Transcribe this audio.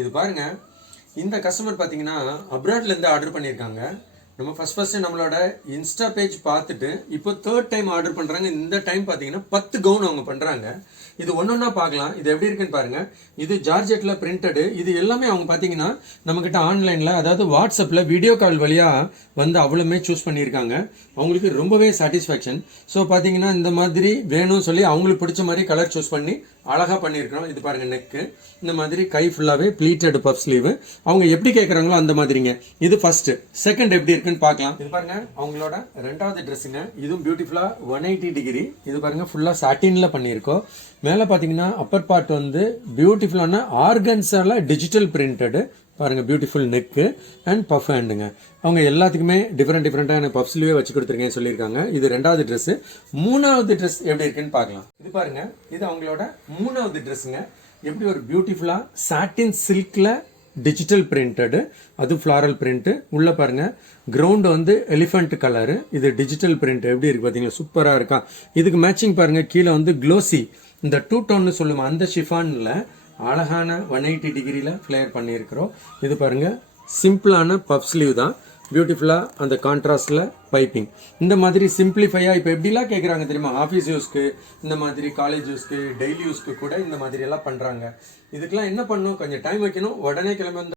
இது பாருங்க, இந்த கஸ்டமர் பார்த்தீங்கன்னா அப்ராட்லேருந்து ஆர்டர் பண்ணியிருக்காங்க. நம்ம ஃபஸ்ட்டு நம்மளோட இன்ஸ்டா பேஜ் பார்த்துட்டு இப்போ 3rd டைம் ஆர்டர் பண்ணுறாங்க. இந்த டைம் பார்த்தீங்கன்னா 10 கவுன் அவங்க பண்ணுறாங்க. இது ஒன்றா பார்க்கலாம். இது எப்படி இருக்குன்னு பாருங்கள். இது ஜார்ஜெட்டில் பிரிண்டடு. இது எல்லாமே அவங்க பார்த்தீங்கன்னா நம்மக்கிட்ட ஆன்லைனில், அதாவது வாட்ஸ்அப்பில் வீடியோ கால் வழியாக வந்து அவ்வளோமே சூஸ் பண்ணியிருக்காங்க. அவங்களுக்கு ரொம்பவே சாட்டிஸ்ஃபேக்ஷன். ஸோ பார்த்தீங்கன்னா இந்த மாதிரி வேணும்னு சொல்லி அவங்களுக்கு பிடிச்ச மாதிரி கலர் சூஸ் பண்ணி அழகாக பண்ணியிருக்கிறோம். இது பாருங்கள், நெக்கு இந்த மாதிரி, கை ஃபுல்லாகவே ப்ளீட்டட் பஃப் ஸ்லீவு. அவங்க எப்படி கேட்குறாங்களோ அந்த மாதிரிங்க. இது ஃபர்ஸ்ட். செகண்ட் எப்படி இருக்குன்னு பார்க்கலாம். இது பாருங்க, அவங்களோட 2வது ட்ரெஸ்ஸுங்க. இதுவும் பியூட்டிஃபுல்லாக 180 டிகிரி. இது பாருங்க, ஃபுல்லாக சாட்டின்ல பண்ணியிருக்கோம். மேலே பார்த்தீங்கன்னா அப்பர் பார்ட் வந்து பியூட்டிஃபுல்லான ஆர்கன்ஸால டிஜிட்டல் பிரிண்டடு. பாருங்க, பியூட்டிஃபுல் நெக்கு அண்ட் பஃப் ஹேண்டுங்க. அவங்க எல்லாத்துக்குமே டிஃப்ரெண்டான பஃப் ஸ்லீவே வச்சு கொடுத்துருக்கேன்னு சொல்லியிருக்காங்க. இது 2வது ட்ரெஸ். 3வது ட்ரெஸ் எப்படி இருக்குன்னு பார்க்கலாம். இது பாருங்க, இது அவங்களோட 3வது ட்ரெஸ்ஸுங்க. எப்படி ஒரு பியூட்டிஃபுல்லா சாட்டின் சில்க்ல டிஜிட்டல் பிரிண்டடு, அது ஃப்ளாரல் பிரிண்ட். உள்ள பாருங்க, கிரவுண்ட் வந்து எலிஃபண்ட் கலரு. இது டிஜிட்டல் பிரிண்ட் எப்படி இருக்கு பார்த்தீங்கன்னா, சூப்பராக இருக்கா. இதுக்கு மேட்சிங் பாருங்க, கீழே வந்து க்ளோசி இந்த 2 டோன்னு சொல்லுவோம் அந்த ஷிஃபான்ல அழகான 180 டிகிரியில் ஃப்ளேர் பண்ணியிருக்கிறோம். இது பாருங்க, சிம்பிளான பஃப் ஸ்லீவ் தான். பியூட்டிஃபுல்லாக அந்த கான்ட்ராஸ்டில் பைப்பிங். இந்த மாதிரி சிம்பிளிஃபையாக இப்போ எப்படிலாம் கேட்குறாங்க தெரியுமா, ஆஃபீஸ் யூஸ்க்கு, இந்த மாதிரி காலேஜ் யூஸ்க்கு, டெய்லி யூஸ்க்கு கூட இந்த மாதிரி எல்லாம் பண்ணுறாங்க. இதுக்கெல்லாம் என்ன பண்ணணும், கொஞ்சம் டைம் வைக்கணும். உடனே கிளம்பி வந்து